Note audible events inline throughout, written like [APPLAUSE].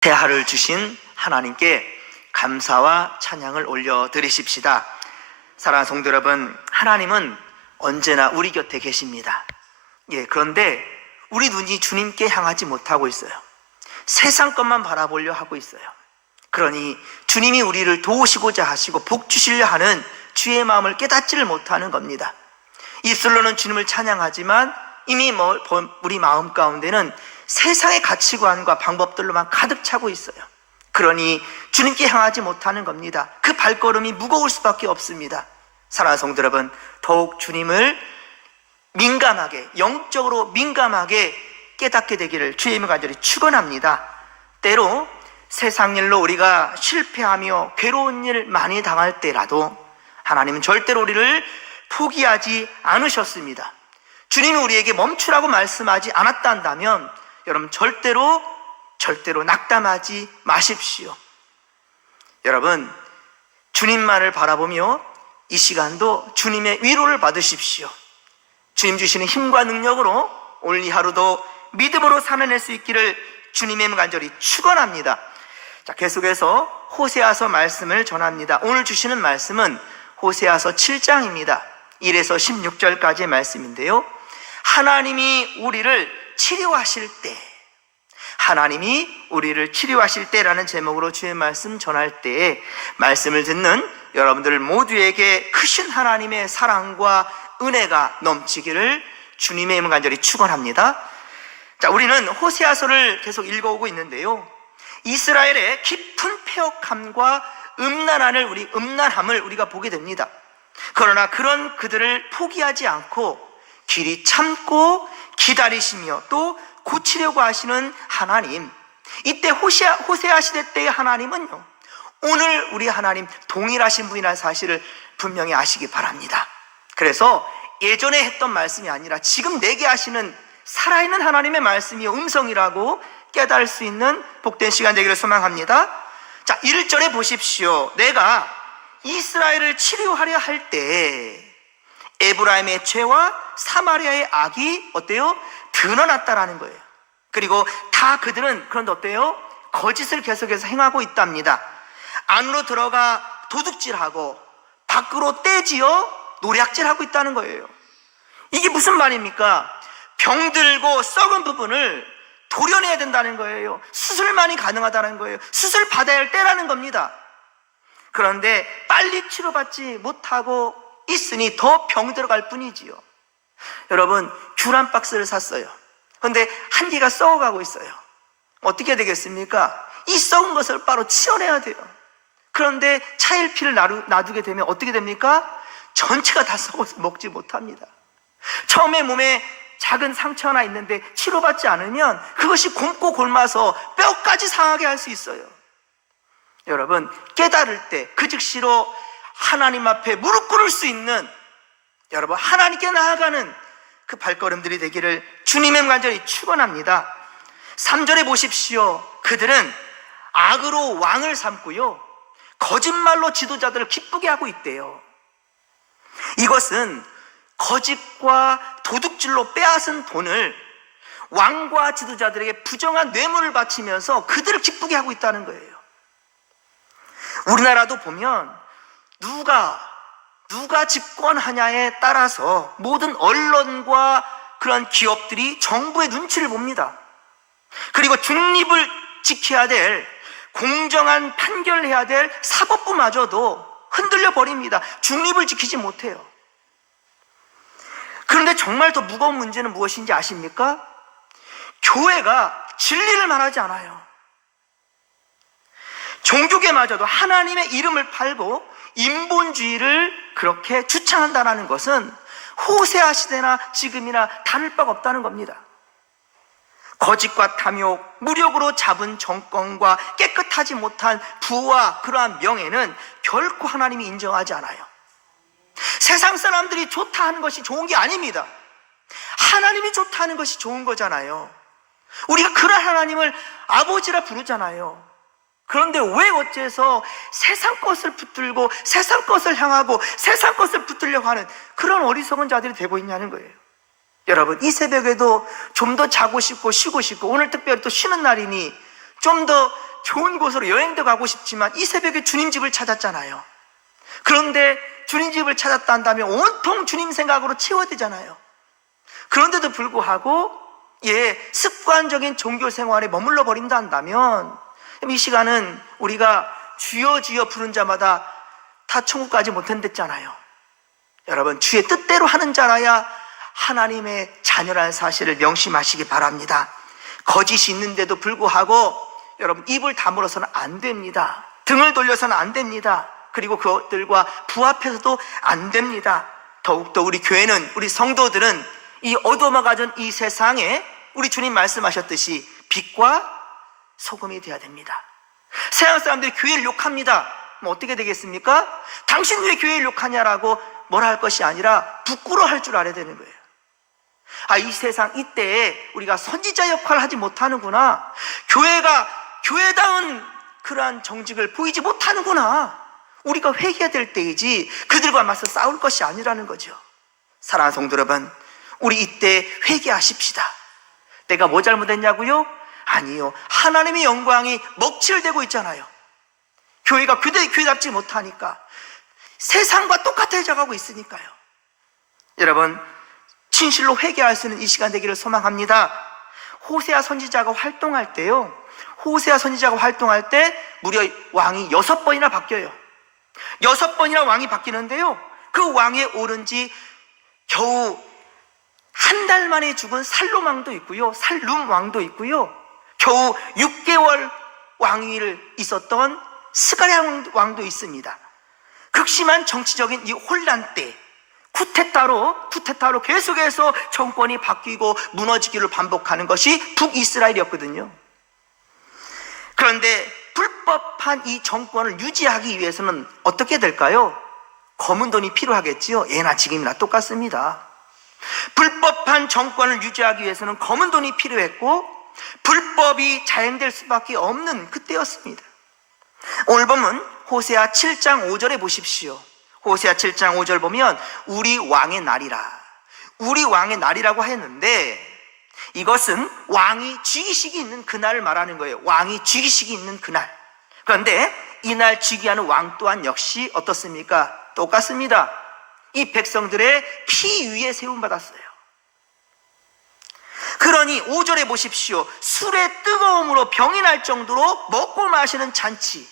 대하를 주신 하나님께 감사와 찬양을 올려드리십시다. 사랑하는 성도 여러분, 하나님은 언제나 우리 곁에 계십니다. 예, 그런데 우리 눈이 주님께 향하지 못하고 있어요. 세상 것만 바라보려 하고 있어요. 그러니 주님이 우리를 도우시고자 하시고 복 주시려 하는 주의 마음을 깨닫지를 못하는 겁니다. 입술로는 주님을 찬양하지만 이미 뭐 우리 마음 가운데는 세상의 가치관과 방법들로만 가득 차고 있어요. 그러니 주님께 향하지 못하는 겁니다. 그 발걸음이 무거울 수밖에 없습니다. 사랑하는 성도 여러분, 더욱 주님을 민감하게, 영적으로 민감하게 깨닫게 되기를 주의 이름을 간절히 축원합니다. 때로 세상 일로 우리가 실패하며 괴로운 일 많이 당할 때라도 하나님은 절대로 우리를 포기하지 않으셨습니다. 주님이 우리에게 멈추라고 말씀하지 않았다 한다면 여러분 절대로 절대로 낙담하지 마십시오. 여러분 주님만을 바라보며 이 시간도 주님의 위로를 받으십시오. 주님 주시는 힘과 능력으로 오늘 이 하루도 믿음으로 살아낼 수 있기를 주님의 간절히 축원합니다. 자, 계속해서 호세아서 말씀을 전합니다. 오늘 주시는 말씀은 호세아서 7장입니다. 1에서 16절까지의 말씀인데요. 하나님이 우리를 치료하실 때 하나님이 우리를 치료하실 때라는 제목으로 주의 말씀 전할 때에 말씀을 듣는 여러분들 모두에게 크신 하나님의 사랑과 은혜가 넘치기를 주님의 이름 간절히 축원합니다. 자, 우리는 호세아서를 계속 읽어오고 있는데요. 이스라엘의 깊은 폐역함과 음란함을 우리 음란함을 우리가 보게 됩니다. 그러나 그런 그들을 포기하지 않고 길이 참고 기다리시며 또 고치려고 하시는 하나님. 이때 호세아, 호세아 시대 때의 하나님은요. 오늘 우리 하나님 동일하신 분이라는 사실을 분명히 아시기 바랍니다. 그래서 예전에 했던 말씀이 아니라 지금 내게 하시는 살아있는 하나님의 말씀이 음성이라고 깨달을 수 있는 복된 시간 되기를 소망합니다. 자, 1절에 보십시오. 내가 이스라엘을 치료하려 할 때 에브라임의 죄와 사마리아의 악이 어때요? 드러났다라는 거예요. 그리고 다 그들은 그런데 어때요? 거짓을 계속해서 행하고 있답니다. 안으로 들어가 도둑질하고 밖으로 떼지어 노략질하고 있다는 거예요. 이게 무슨 말입니까? 병들고 썩은 부분을 도려내야 된다는 거예요. 수술만이 가능하다는 거예요. 수술 받아야 할 때라는 겁니다. 그런데 빨리 치료받지 못하고 있으니 더 병 들어갈 뿐이지요. 여러분, 귤한 박스를 샀어요. 그런데 한 개가 썩어가고 있어요. 어떻게 되겠습니까? 이 썩은 것을 바로 치워내야 돼요. 그런데 차일피를 놔두게 되면 어떻게 됩니까? 전체가 다 썩어서 먹지 못합니다. 처음에 몸에 작은 상처 하나 있는데 치료받지 않으면 그것이 곰고 골마서 뼈까지 상하게 할 수 있어요. 여러분, 깨달을 때 그 즉시로 하나님 앞에 무릎 꿇을 수 있는 여러분, 하나님께 나아가는 그 발걸음들이 되기를 주님의 간절히 축원합니다. 3절에 보십시오. 그들은 악으로 왕을 삼고요. 거짓말로 지도자들을 기쁘게 하고 있대요. 이것은 거짓과 도둑질로 빼앗은 돈을 왕과 지도자들에게 부정한 뇌물을 바치면서 그들을 기쁘게 하고 있다는 거예요. 우리나라도 보면 누가 누가 집권하냐에 따라서 모든 언론과 그런 기업들이 정부의 눈치를 봅니다. 그리고 중립을 지켜야 될 공정한 판결을 해야 될 사법부마저도 흔들려 버립니다. 중립을 지키지 못해요. 그런데 정말 더 무거운 문제는 무엇인지 아십니까? 교회가 진리를 말하지 않아요. 종교계마저도 하나님의 이름을 팔고 인본주의를 그렇게 주창한다는 것은 호세아 시대나 지금이나 다를 바가 없다는 겁니다. 거짓과 탐욕, 무력으로 잡은 정권과 깨끗하지 못한 부와 그러한 명예는 결코 하나님이 인정하지 않아요. 세상 사람들이 좋다 하는 것이 좋은 게 아닙니다. 하나님이 좋다 하는 것이 좋은 거잖아요. 우리가 그런 하나님을 아버지라 부르잖아요. 그런데 왜 어째서 세상 것을 붙들고 세상 것을 향하고 세상 것을 붙들려고 하는 그런 어리석은 자들이 되고 있냐는 거예요. 여러분, 이 새벽에도 좀 더 자고 싶고 쉬고 싶고 오늘 특별히 또 쉬는 날이니 좀 더 좋은 곳으로 여행도 가고 싶지만 이 새벽에 주님 집을 찾았잖아요. 그런데 주님 집을 찾았다 한다면 온통 주님 생각으로 채워지잖아요. 그런데도 불구하고 예, 습관적인 종교 생활에 머물러 버린다 한다면 이 시간은 우리가 주여 주여 부른 자마다 다 천국 가지 못한댔잖아요. 여러분 주의 뜻대로 하는 자라야 하나님의 자녀라는 사실을 명심하시기 바랍니다. 거짓이 있는데도 불구하고 여러분 입을 다물어서는 안 됩니다. 등을 돌려서는 안 됩니다. 그리고 그것들과 부합해서도 안 됩니다. 더욱더 우리 교회는 우리 성도들은 이 어두움을 가진 이 세상에 우리 주님 말씀하셨듯이 빛과 소금이 되어야 됩니다. 세상 사람들이 교회를 욕합니다. 뭐 어떻게 되겠습니까? 당신 왜 교회를 욕하냐라고 뭐라 할 것이 아니라 부끄러워할 줄 알아야 되는 거예요. 아, 이 세상 이때에 우리가 선지자 역할을 하지 못하는구나. 교회가 교회다운 그러한 정직을 보이지 못하는구나. 우리가 회개해야 될 때이지 그들과 맞서 싸울 것이 아니라는 거죠. 사랑하는 성도 여러분, 우리 이때 회개하십시다. 내가 뭐 잘못했냐고요? 아니요. 하나님의 영광이 먹칠되고 있잖아요. 교회가 그대 교회답지 못하니까 세상과 똑같아져 가고 있으니까요. 여러분, 진실로 회개할 수 있는 이 시간 되기를 소망합니다. 호세아 선지자가 활동할 때요. 호세아 선지자가 활동할 때 무려 왕이 여섯 번이나 바뀌어요. 여섯 번이나 왕이 바뀌는데요. 그 왕에 오른 지 겨우 한 달 만에 죽은 살롬 왕도 있고요. 살룸 왕도 있고요. 겨우 6개월 왕위를 있었던 스가랴 왕도 있습니다. 극심한 정치적인 이 혼란 때 쿠테타로 쿠테타로 계속해서 정권이 바뀌고 무너지기를 반복하는 것이 북이스라엘이었거든요. 그런데 불법한 이 정권을 유지하기 위해서는 어떻게 될까요? 검은 돈이 필요하겠지요. 예나 지금이나 똑같습니다. 불법한 정권을 유지하기 위해서는 검은 돈이 필요했고 불법이 자행될 수밖에 없는 그때였습니다. 오늘 보면 호세아 7장 5절에 보십시오. 호세아 7장 5절 보면 우리 왕의 날이라. 우리 왕의 날이라고 했는데 이것은 왕이 즉위식이 있는 그날을 말하는 거예요. 왕이 즉위식이 있는 그날. 그런데 이날 즉위하는 왕 또한 역시 어떻습니까? 똑같습니다. 이 백성들의 피 위에 세움 받았어요. 그러니 5절에 보십시오. 술의 뜨거움으로 병이 날 정도로 먹고 마시는 잔치.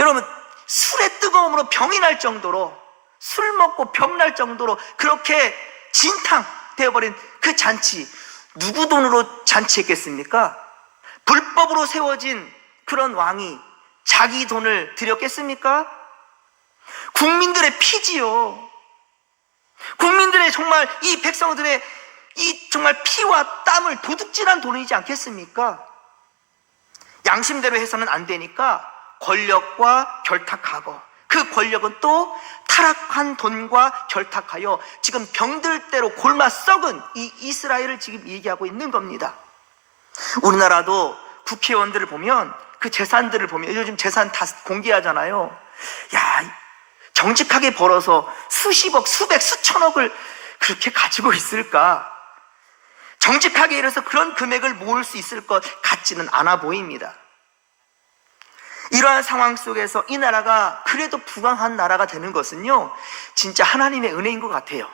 여러분, 술의 뜨거움으로 병이 날 정도로 술 먹고 병 날 정도로 그렇게 진탕 되어버린 그 잔치. 누구 돈으로 잔치했겠습니까? 불법으로 세워진 그런 왕이 자기 돈을 들였겠습니까? 국민들의 피지요. 국민들의 정말 이 백성들의 이 정말 피와 땀을 도둑질한 돈이지 않겠습니까? 양심대로 해서는 안 되니까 권력과 결탁하고 그 권력은 또 타락한 돈과 결탁하여 지금 병들 대로 골마 썩은 이 이스라엘을 지금 얘기하고 있는 겁니다. 우리나라도 국회의원들을 보면 그 재산들을 보면 요즘 재산 다 공개하잖아요. 야, 정직하게 벌어서 수십억, 수백, 수천억을 그렇게 가지고 있을까? 정직하게 일해서 그런 금액을 모을 수 있을 것 같지는 않아 보입니다. 이러한 상황 속에서 이 나라가 그래도 부강한 나라가 되는 것은요, 진짜 하나님의 은혜인 것 같아요.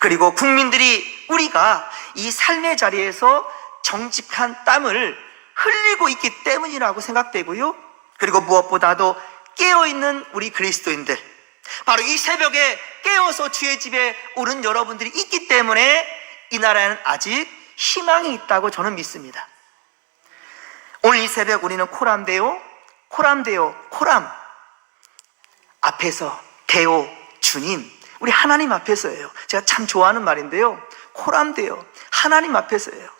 그리고 국민들이 우리가 이 삶의 자리에서 정직한 땀을 흘리고 있기 때문이라고 생각되고요. 그리고 무엇보다도 깨어있는 우리 그리스도인들. 바로 이 새벽에 깨어서 주의 집에 오른 여러분들이 있기 때문에 이 나라에는 아직 희망이 있다고 저는 믿습니다. 오늘 이 새벽 우리는 코람데오, 코람데오, 코람 앞에서 데오 주님, 우리 하나님 앞에서예요. 제가 참 좋아하는 말인데요. 코람데오, 하나님 앞에서예요.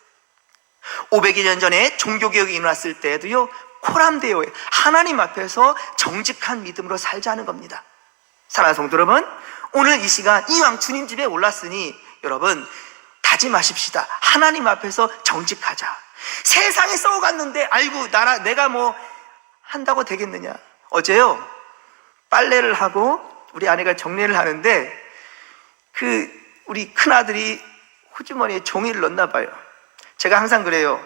500여 년 전에 종교개혁이 일어났을 때에도요, 코람데오에 하나님 앞에서 정직한 믿음으로 살자는 겁니다. 사랑하는 성도 여러분, 오늘 이 시간 이왕 주님 집에 올랐으니 여러분 다짐하십시다. 하나님 앞에서 정직하자. 세상에 썩어갔는데 아이고 나라 내가 뭐 한다고 되겠느냐? 어제요 빨래를 하고 우리 아내가 정리를 하는데 그 우리 큰 아들이 호주머니에 종이를 넣나 봐요. 제가 항상 그래요.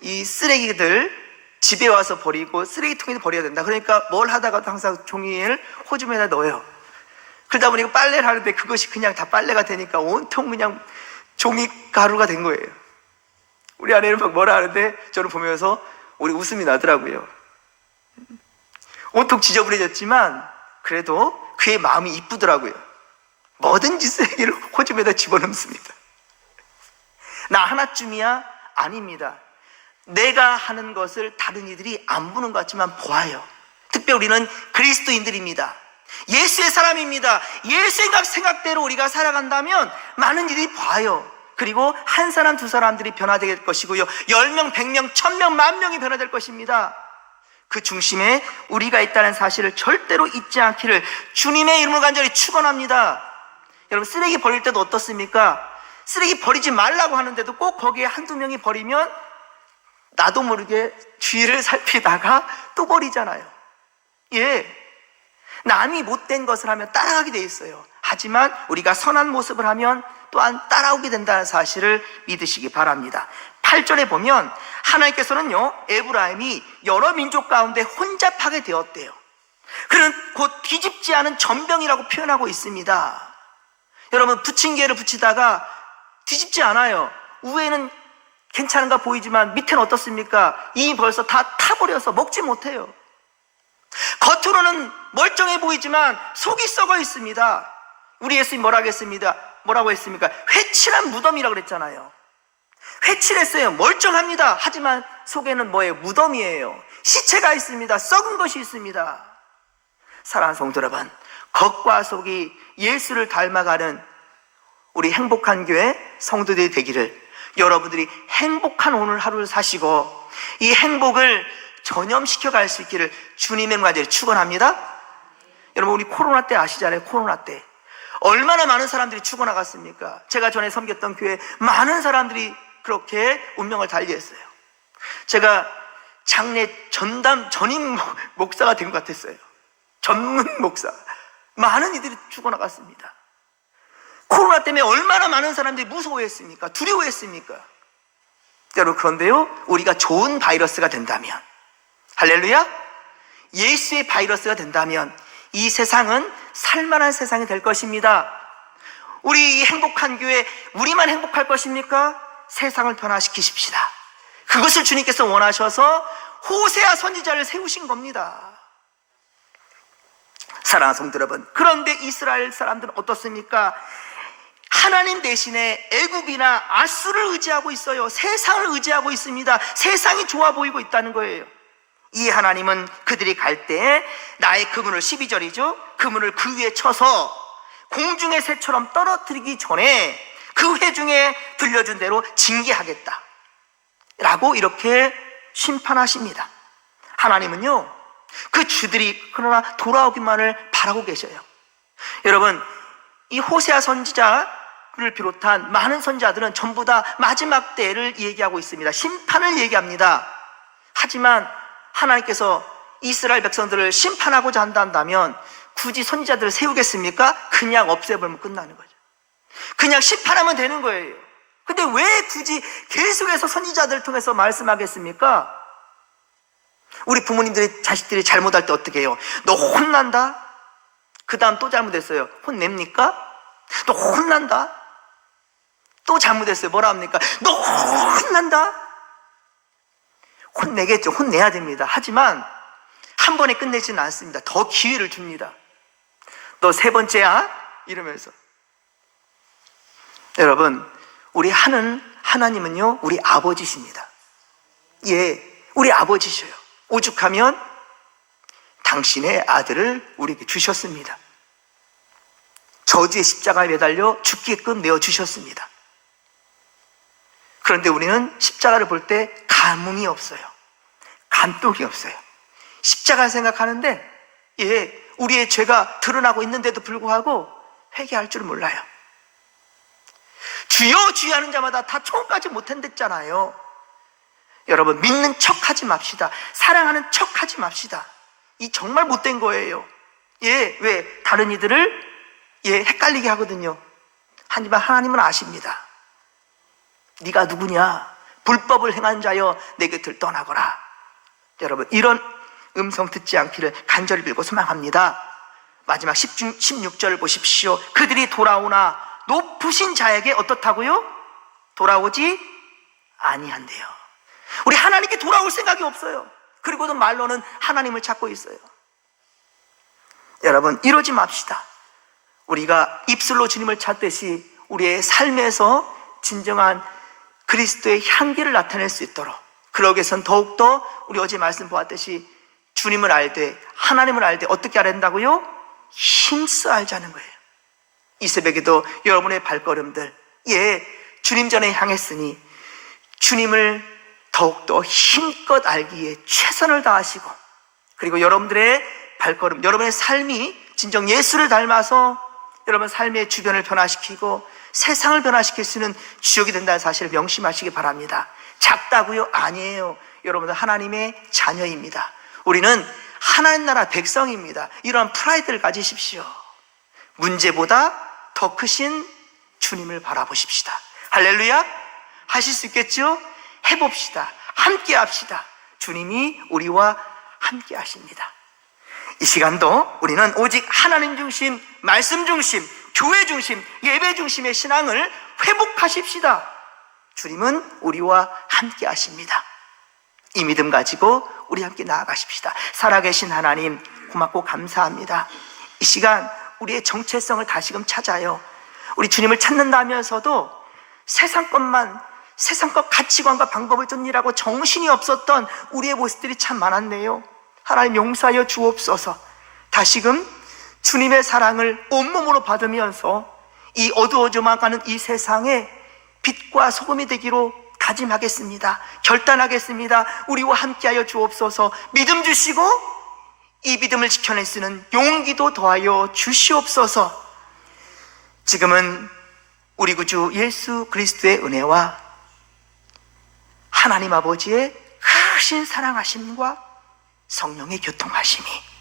이 쓰레기들 집에 와서 버리고 쓰레기통에 버려야 된다. 그러니까 뭘 하다가도 항상 종이를 호주머니에다 넣어요. 그러다 보니까 빨래를 하는데 그것이 그냥 다 빨래가 되니까 온통 그냥 종이 가루가 된 거예요. 우리 아내는 막 뭐라 하는데 저를 보면서 우리 웃음이 나더라고요. 온통 지저분해졌지만 그래도 그의 마음이 이쁘더라고요. 뭐든지 쓰레기를 호주머니에다 집어넣습니다. 나 하나쯤이야? 아닙니다. 내가 하는 것을 다른 이들이 안 보는 것 같지만 보아요. 특별히 우리는 그리스도인들입니다. 예수의 사람입니다. 예수의 생각, 생각대로 우리가 살아간다면 많은 이들이 봐요. 그리고 한 사람, 두 사람들이 변화될 것이고요. 열 명, 백 명, 천 명, 만 명이 변화될 것입니다. 그 중심에 우리가 있다는 사실을 절대로 잊지 않기를 주님의 이름을 간절히 축원합니다. 여러분 쓰레기 버릴 때도 어떻습니까? 쓰레기 버리지 말라고 하는데도 꼭 거기에 한두 명이 버리면 나도 모르게 주위를 [LAUGHS] 살피다가 또 버리잖아요. 예. 남이 못된 것을 하면 따라가게 돼 있어요. 하지만 우리가 선한 모습을 하면 또한 따라오게 된다는 사실을 믿으시기 바랍니다. 8절에 보면 하나님께서는요, 에브라임이 여러 민족 가운데 혼잡하게 되었대요. 그는 곧 뒤집지 않은 전병이라고 표현하고 있습니다. 여러분, 부침개를 붙이다가 뒤집지 않아요. 위에는 괜찮은가 보이지만 밑에는 어떻습니까? 이미 벌써 다 타버려서 먹지 못해요. 겉으로는 멀쩡해 보이지만 속이 썩어 있습니다. 우리 예수님 뭐라고 했습니다? 뭐라고 했습니까? 회칠한 무덤이라고 그랬잖아요. 회칠했어요. 멀쩡합니다. 하지만 속에는 뭐예요? 무덤이에요. 시체가 있습니다. 썩은 것이 있습니다. 사랑하는 성도 여러분, 겉과 속이 예수를 닮아가는 우리 행복한 교회 성도들이 되기를 여러분들이 행복한 오늘 하루를 사시고 이 행복을 전염시켜 갈 수 있기를 주님의 관절에 축원합니다. 여러분 우리 코로나 때 아시잖아요. 코로나 때 얼마나 많은 사람들이 죽어 나갔습니까? 제가 전에 섬겼던 교회 많은 사람들이 그렇게 운명을 달리했어요. 제가 장례 전담 전임 목사가 된 것 같았어요. 전문 목사. 많은 이들이 죽어 나갔습니다. 코로나 때문에 얼마나 많은 사람들이 무서워했습니까? 두려워했습니까? 여러분, 그런데요, 우리가 좋은 바이러스가 된다면, 할렐루야? 예수의 바이러스가 된다면, 이 세상은 살만한 세상이 될 것입니다. 우리 이 행복한 교회, 우리만 행복할 것입니까? 세상을 변화시키십시다. 그것을 주님께서 원하셔서 호세아 선지자를 세우신 겁니다. 사랑하는 성도 여러분, 그런데 이스라엘 사람들은 어떻습니까? 하나님 대신에 애굽이나 아수를 의지하고 있어요. 세상을 의지하고 있습니다. 세상이 좋아 보이고 있다는 거예요. 이 하나님은 그들이 갈때 나의 그분을 12절이죠. 그분을 그 위에 쳐서 공중의 새처럼 떨어뜨리기 전에 그 회중에 들려준 대로 징계하겠다. 라고 이렇게 심판하십니다. 하나님은요, 그 주들이 그러나 돌아오기만을 바라고 계셔요. 여러분, 이 호세아 선지자를 비롯한 많은 선지자들은 전부 다 마지막 때를 얘기하고 있습니다. 심판을 얘기합니다. 하지만 하나님께서 이스라엘 백성들을 심판하고자 한다면 굳이 선지자들을 세우겠습니까? 그냥 없애버리면 끝나는 거죠. 그냥 심판하면 되는 거예요. 근데 왜 굳이 계속해서 선지자들을 통해서 말씀하겠습니까? 우리 부모님들이 자식들이 잘못할 때 어떻게 해요? 너 혼난다? 그 다음 또 잘못했어요. 혼냅니까? 너 혼난다? 또 잘못했어요. 뭐라 합니까? 너 혼난다? 혼내겠죠. 혼내야 됩니다. 하지만 한 번에 끝내지는 않습니다. 더 기회를 줍니다. 너 세 번째야? 이러면서. 여러분, 우리 하는 하나님은요, 우리 아버지십니다. 예, 우리 아버지셔요. 오죽하면 당신의 아들을 우리에게 주셨습니다. 저주의 십자가에 매달려 죽게끔 내어 주셨습니다. 그런데 우리는 십자가를 볼 때 감흥이 없어요. 감독이 없어요. 십자가 생각하는데, 예, 우리의 죄가 드러나고 있는데도 불구하고 회개할 줄 몰라요. 주여 주여 하는 자마다 다 처음까지 못한댔잖아요. 여러분 믿는 척하지 맙시다. 사랑하는 척하지 맙시다. 이 정말 못된 거예요. 예, 왜 다른 이들을 예 헷갈리게 하거든요. 하지만 하나님은 아십니다. 네가 누구냐? 불법을 행한 자여 내 곁을 떠나거라. 여러분 이런 음성 듣지 않기를 간절히 빌고 소망합니다. 마지막 16, 16절 보십시오. 그들이 돌아오나 높으신 자에게 어떻다고요? 돌아오지 아니한대요. 우리 하나님께 돌아올 생각이 없어요. 그리고도 말로는 하나님을 찾고 있어요. 여러분 이러지 맙시다. 우리가 입술로 주님을 찾듯이 우리의 삶에서 진정한 그리스도의 향기를 나타낼 수 있도록 그러기 위해선 더욱더 우리 어제 말씀 보았듯이 주님을 알되 하나님을 알되 어떻게 알아야 된다고요? 힘써 알자는 거예요. 이 새벽에도 여러분의 발걸음들 예 주님 전에 향했으니 주님을 더욱더 힘껏 알기에 최선을 다하시고 그리고 여러분들의 발걸음 여러분의 삶이 진정 예수를 닮아서 여러분 삶의 주변을 변화시키고 세상을 변화시킬 수 있는 주역이 된다는 사실을 명심하시기 바랍니다. 작다고요? 아니에요. 여러분들 하나님의 자녀입니다. 우리는 하나님 나라 백성입니다. 이러한 프라이드를 가지십시오. 문제보다 더 크신 주님을 바라보십시다. 할렐루야? 하실 수 있겠죠? 해봅시다. 함께 합시다. 주님이 우리와 함께 하십니다. 이 시간도 우리는 오직 하나님 중심, 말씀 중심, 교회 중심, 예배 중심의 신앙을 회복하십시다. 주님은 우리와 함께 하십니다. 이 믿음 가지고 우리 함께 나아가십시다. 살아계신 하나님, 고맙고 감사합니다. 이 시간 우리의 정체성을 다시금 찾아요. 우리 주님을 찾는다면서도 세상 것만 세상 것 가치관과 방법을 듣느라고 정신이 없었던 우리의 모습들이 참 많았네요. 하나님 용서하여 주옵소서. 다시금 주님의 사랑을 온몸으로 받으면서 이 어두워져만 가는 이 세상에 빛과 소금이 되기로 다짐하겠습니다. 결단하겠습니다. 우리와 함께하여 주옵소서. 믿음 주시고 이 믿음을 지켜낼 수 있는 용기도 더하여 주시옵소서. 지금은 우리 구주 예수 그리스도의 은혜와 하나님 아버지의 크신 사랑하심과 성령의 교통하심이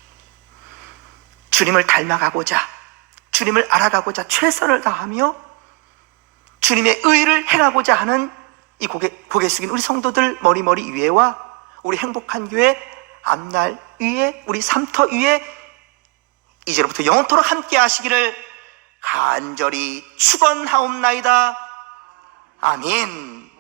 주님을 닮아가고자 주님을 알아가고자 최선을 다하며 주님의 의를 행하고자 하는 이 고개, 고개 숙인 우리 성도들 머리머리 위에와 우리 행복한 교회 앞날 위에 우리 삼터 위에 이제로부터 영원토록 함께 하시기를 간절히 축원하옵나이다. 아멘.